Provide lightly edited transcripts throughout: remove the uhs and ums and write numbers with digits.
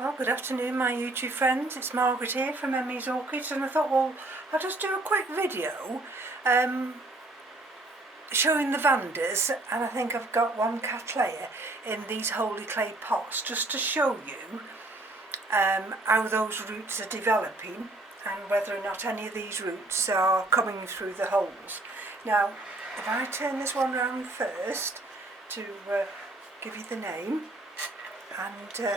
Well, good afternoon my YouTube friends, it's Margaret here from M.E.s Orchids, and I thought, well, I'll just do a quick video showing the vandas, and I think I've got one cattleya in these holey clay pots just to show you how those roots are developing and whether or not any of these roots are coming through the holes. Now, if I turn this one round first to give you the name, and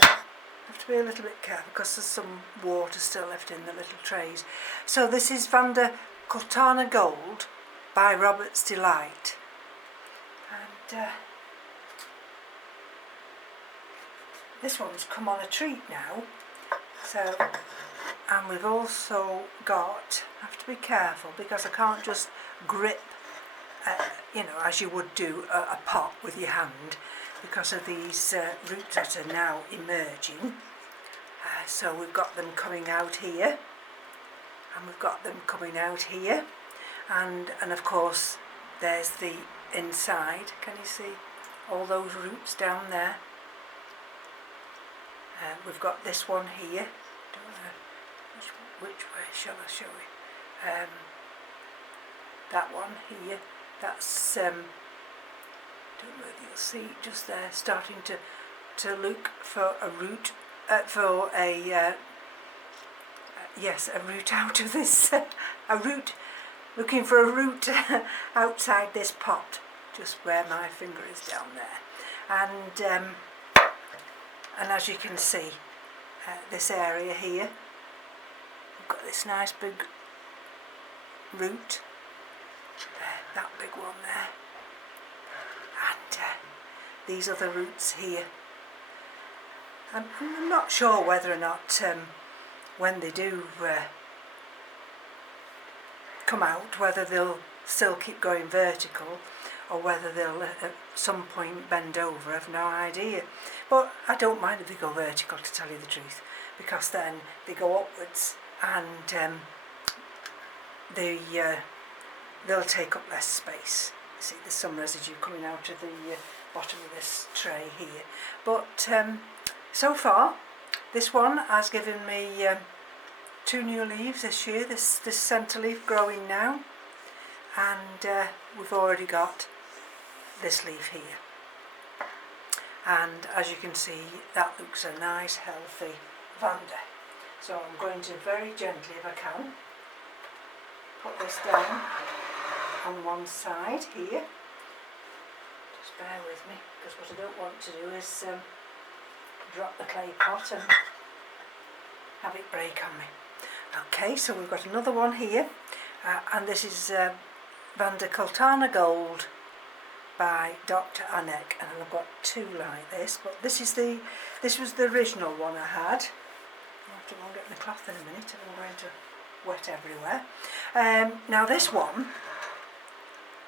have to be a little bit careful because there's some water still left in the little trays. So this is Vanda Sultana Gold by Robert's Delight, and this one's come on a treat now. So, and we've also got, I have to be careful because I can't just grip you know, as you would do a pot with your hand, because of these roots that are now emerging. So we've got them coming out here, and we've got them coming out here, and of course there's the inside. Can you see all those roots down there? We've got this one here. Don't know which way shall I show it? That one here. That's don't know if you'll see just there, starting to look for a root, for a yes, a root out of this, a root, looking for a root outside this pot, just where my finger is down there, and as you can see, this area here, we've got this nice big root. That big one there, and these other roots here. I'm not sure whether or not when they do come out, whether they'll still keep going vertical or whether they'll at some point bend over. I've no idea, but I don't mind if they go vertical, to tell you the truth, because then they go upwards and they'll take up less space. See, there's some residue coming out of the bottom of this tray here. But so far, this one has given me 2 new leaves this year. This centre leaf growing now, and we've already got this leaf here. And as you can see, that looks a nice, healthy vanda. So I'm going to very gently, if I can, put this down on one side here. Just bear with me, because what I don't want to do is drop the clay pot and have it break on me. Okay, so we've got another one here, and this is Vanda Sultana Gold by Dr. Anek, and I've got 2 like this, but this was the original one I had. I'll have to go and get my cloth in a minute if I'm going to wet everywhere. Now this one,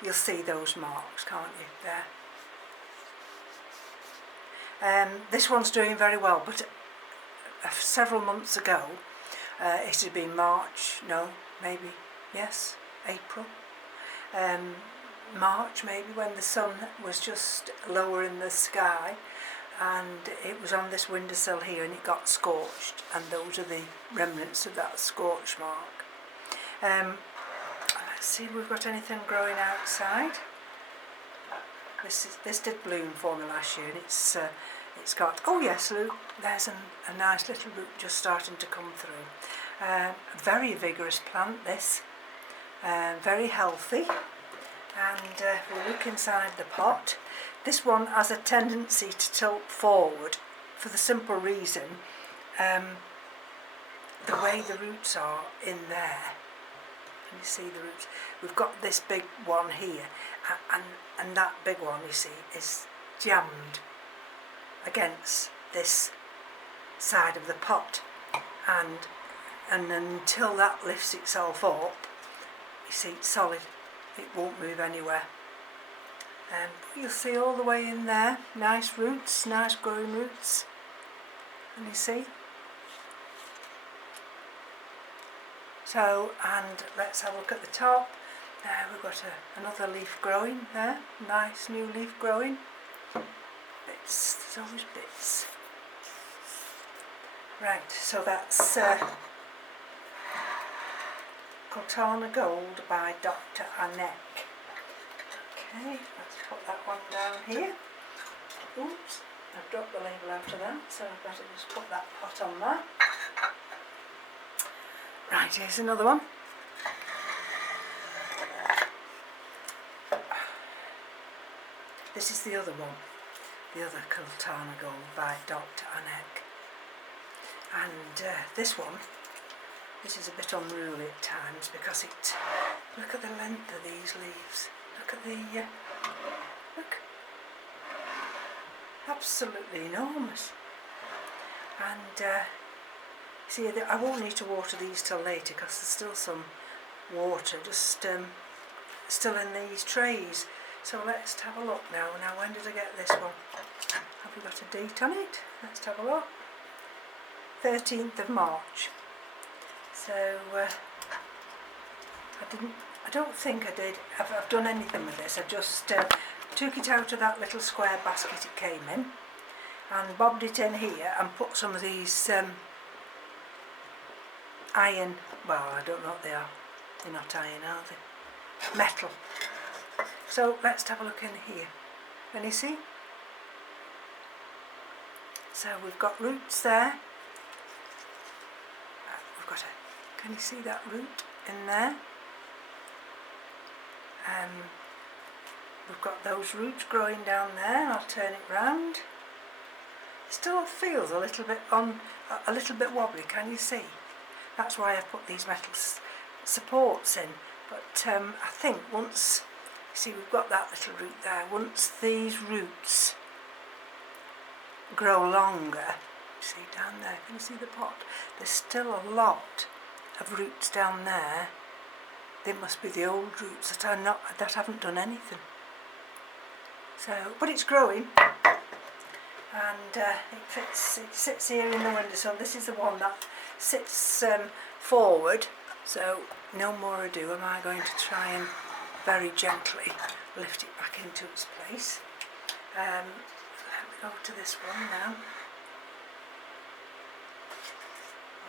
you'll see those marks, can't you, there? This one's doing very well, but several months ago, it had been March, no, maybe, yes, April, March maybe, when the sun was just lower in the sky, and it was on this windowsill here and it got scorched, and those are the remnants of that scorch mark. Let's see if we've got anything growing outside. This did bloom for me last year, and it's got, oh yes, look, there's a nice little root just starting to come through. Very vigorous plant, this, very healthy, and we'll look inside the pot. This one has a tendency to tilt forward for the simple reason the way the roots are in there. Can you see the roots? We've got this big one here, and that big one, you see, is jammed against this side of the pot, and until that lifts itself up, you see, it's solid, it won't move anywhere. But you'll see all the way in there, nice roots, nice growing roots, and you see. So, and let's have a look at the top. There we've got another leaf growing there, nice new leaf growing. Bits, there's always bits. Right, so that's Sultana Gold by Dr. Anek. Okay, let's put that one down here. Oops, I've dropped the label after that, so I've got to just put that pot on there. Right, here's another one. This is the other one, the other Sultana Gold by Dr. Anek. And this one, this is a bit unruly at times because it, look at the length of these leaves. Look at the, look, absolutely enormous. And see, I won't need to water these till later because there's still some water just still in these trays. So let's have a look now. Now, when did I get this one? Have we got a date on it? Let's have a look. 13th of March. So I don't think I did. I've done anything with this. I just took it out of that little square basket it came in and bobbed it in here and put some of these iron, well, I don't know what they are. They're not iron, are they? Metal. So let's have a look in here. Can you see? So we've got roots there. We've got a, can you see that root in there? We've got those roots growing down there. I'll turn it round. It still feels a little bit wobbly. Can you see? That's why I put these metal supports in. But I think once, see, we've got that little root there. Once these roots grow longer, see down there, can you see the pot? There's still a lot of roots down there. They must be the old roots that haven't done anything. So, but it's growing, and it sits here in the windowsill. This is the one that sits forward. So, no more ado, am I going to try and very gently lift it back into its place. Let me go to this one now.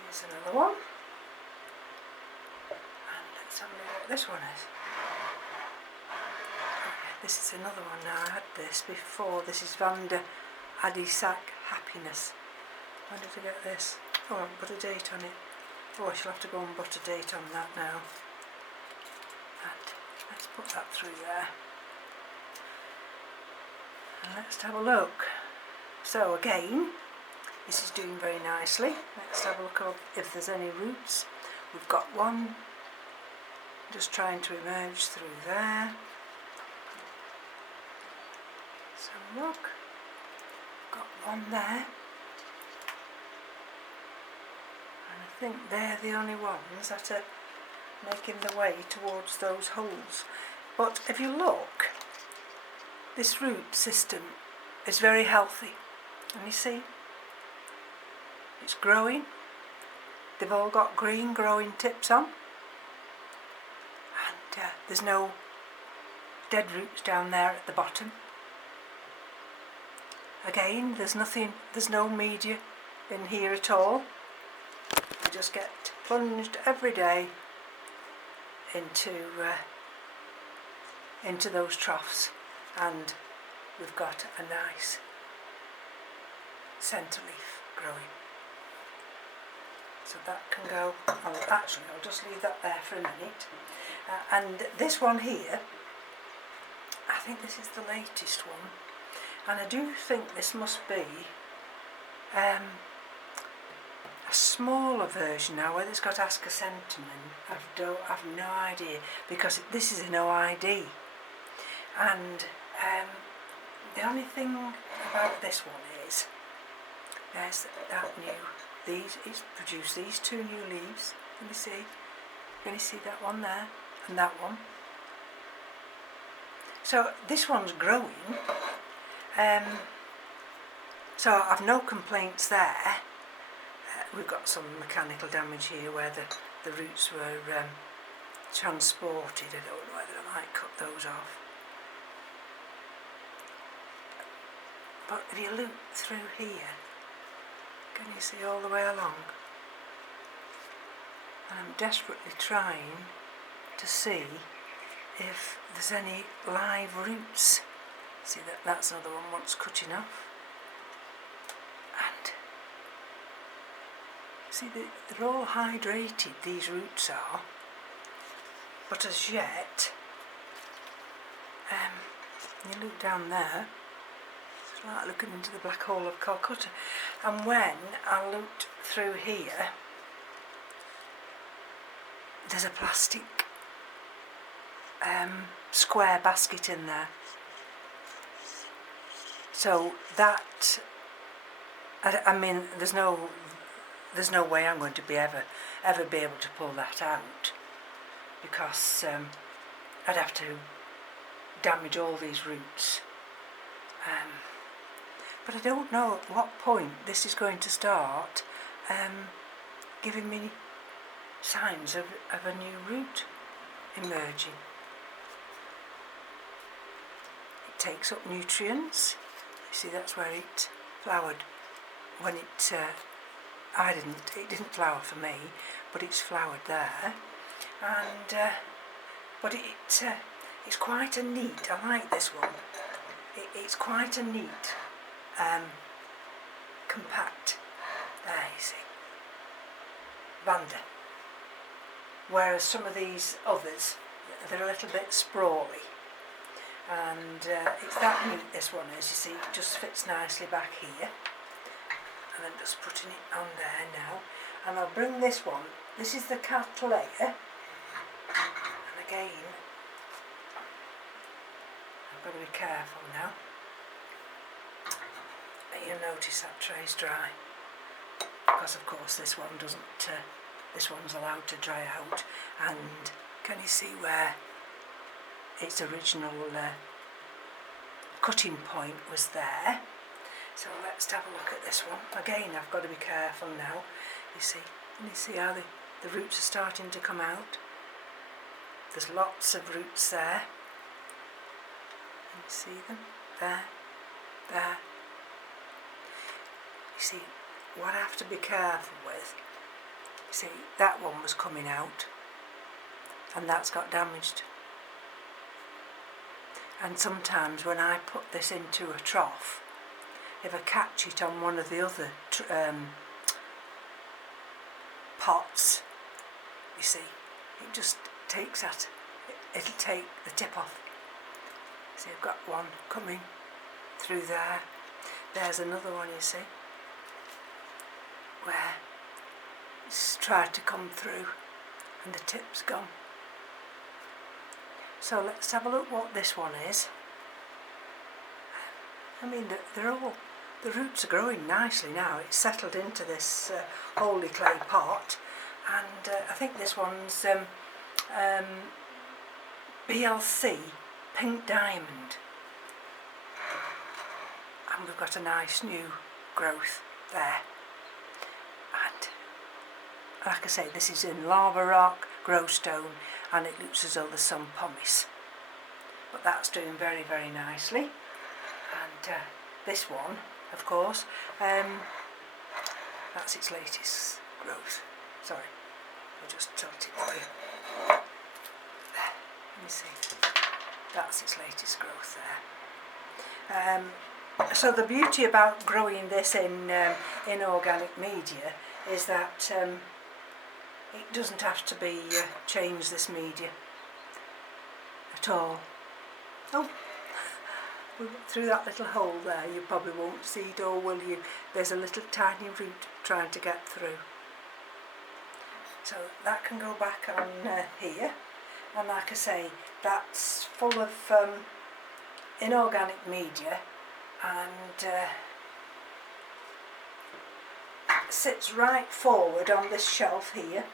Here's another one. And let's have a look what this one is. Okay, this is another one now. I had this before. This is Vanda Adisak Happiness. When did I get this? Oh, I haven't put a date on it. Oh, I shall have to go and put a date on that now. And let's put that through there. And let's have a look. So again, this is doing very nicely. Let's have a look if there's any roots. We've got one just trying to emerge through there. So look, got one there. And I think they're the only ones that are making the way towards those holes. But if you look, this root system is very healthy. And you see, it's growing. They've all got green growing tips on. And there's no dead roots down there at the bottom. Again, there's no media in here at all. You just get plunged every day into those troughs, and we've got a nice centre leaf growing. So that can go, actually I'll just leave that there for a minute. And this one here, I think this is the latest one, and I do think this must be a smaller version now, whether it's got ascosentamin, I've no idea, because this is an OID. And the only thing about this one is there's that it's produced these two new leaves. Can you see that one there and that one? So this one's growing. So I've no complaints there. We've got some mechanical damage here where the roots were transported. I don't know whether I might cut those off. But if you look through here, Can you see all the way along? And I'm desperately trying to see if there's any live roots. See, that's another one wants cutting off. And see, they're all hydrated, these roots are, but as yet, you look down there, it's like looking into the black hole of Calcutta, and when I looked through here, there's a plastic square basket in there. So that, I mean, there's no way I'm going to ever be able to pull that out, because I'd have to damage all these roots. But I don't know at what point this is going to start giving me signs of a new root emerging. It takes up nutrients. You see, that's where it flowered. When it didn't flower for me, but it's flowered there. And but it's quite a neat. I like this one. It's quite a neat, compact. There you see, vanda. Whereas some of these others, they're a little bit sprawly. And it's that neat, this one is, you see, it just fits nicely back here. And I'm just putting it on there now. And I'll bring this one, this is the Cattleya. And again, I've got to be careful now. But you'll notice that tray's dry. Because of course this one doesn't, this one's allowed to dry out. And can you see where its original cutting point was there? So let's have a look at this one. Again, I've got to be careful now. You see, can you see how the roots are starting to come out? There's lots of roots there. Can you see them? There, there. You see, what I have to be careful with, you see, that one was coming out and that's got damaged. And sometimes when I put this into a trough, if I catch it on one of the other pots, you see, it just takes that, it'll take the tip off. See, I've got one coming through there. There's another one, you see, where it's tried to come through and the tip's gone. So let's have a look what this one is. I mean, they're all, the roots are growing nicely now. It's settled into this holey clay pot, and I think this one's BLC Pink Diamond, and we've got a nice new growth there. And like I say, this is in lava rock, growstone, and it looks as though there's some pumice, but that's doing very, very nicely. And this one, of course, that's its latest growth. Sorry, I'll just tilt it for you. There, let me see. That's its latest growth there. So the beauty about growing this in organic media is that it doesn't have to be change this media at all. Oh, we went through that little hole there. You probably won't see it, or will you? There's a little tiny root trying to get through. So that can go back on here, and like I say, that's full of inorganic media, and sits right forward on this shelf here,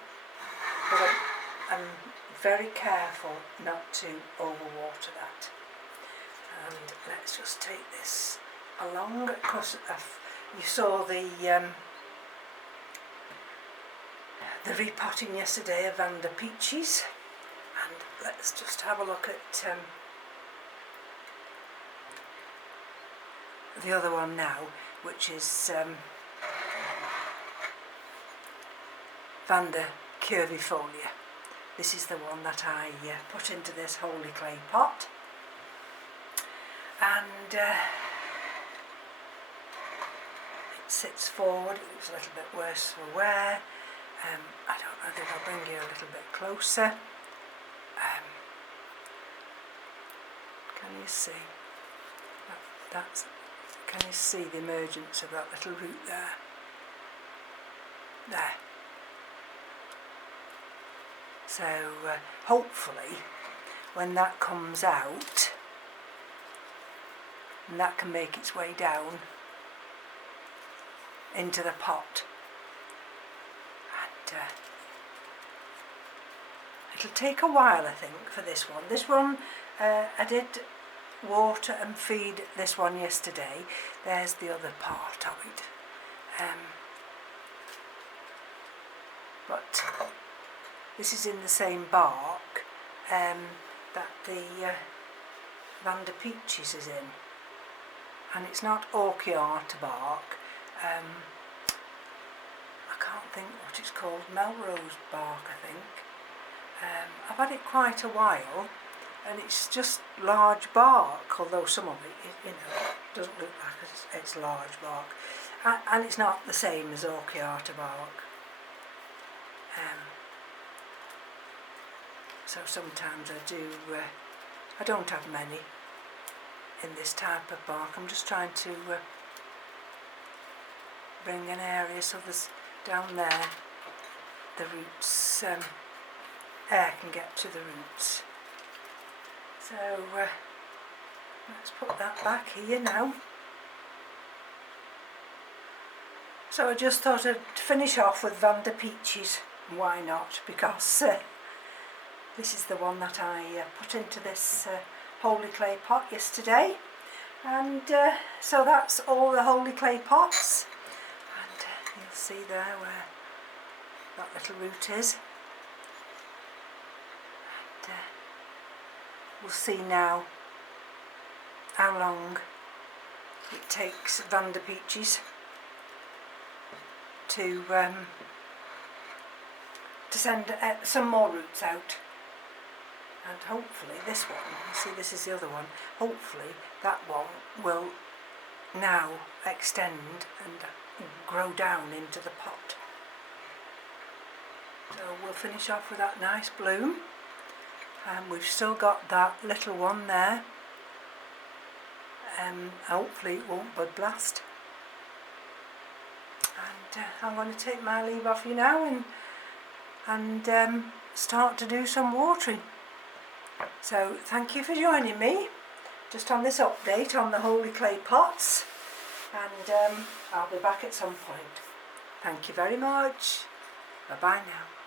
but I'm very careful not to overwater that. And let's just take this along, because you saw the repotting yesterday of Vanda peaches, and let's just have a look at the other one now, which is Vanda curvifolia. This is the one that I put into this holey clay pot, and it sits forward. It looks a little bit worse for wear. I don't know, I think I'll bring you a little bit closer. Can you see? Can you see the emergence of that little root there? There. So hopefully when that comes out, and that can make its way down into the pot, and it'll take a while, I think, for this one. This one I did water and feed this one yesterday. There's the other part of it, but this is in the same bark that the Vanda Peaches is in, and it's not Orchids bark. I can't think what it's called, Melrose bark, I think. I've had it quite a while, and it's just large bark, although some of it, doesn't look like it's large bark, and it's not the same as Orchids bark. So sometimes I don't have many in this type of bark. I'm just trying to bring an area so there's down there the roots, air can get to the roots. So let's put that back here now. So I just thought I'd finish off with Vanda Peaches. Why not? Because this is the one that I put into this holey clay pot yesterday, and so that's all the holey clay pots, and you'll see there where that little root is, and we'll see now how long it takes Vanda Peaches to send some more roots out. And hopefully this one, you see this is the other one, hopefully that one will now extend and grow down into the pot. So we'll finish off with that nice bloom, and we've still got that little one there, hopefully it won't bud blast. And I'm going to take my leave off you now and start to do some watering. So thank you for joining me just on this update on the holey clay pots, and I'll be back at some point. Thank you very much. Bye bye now.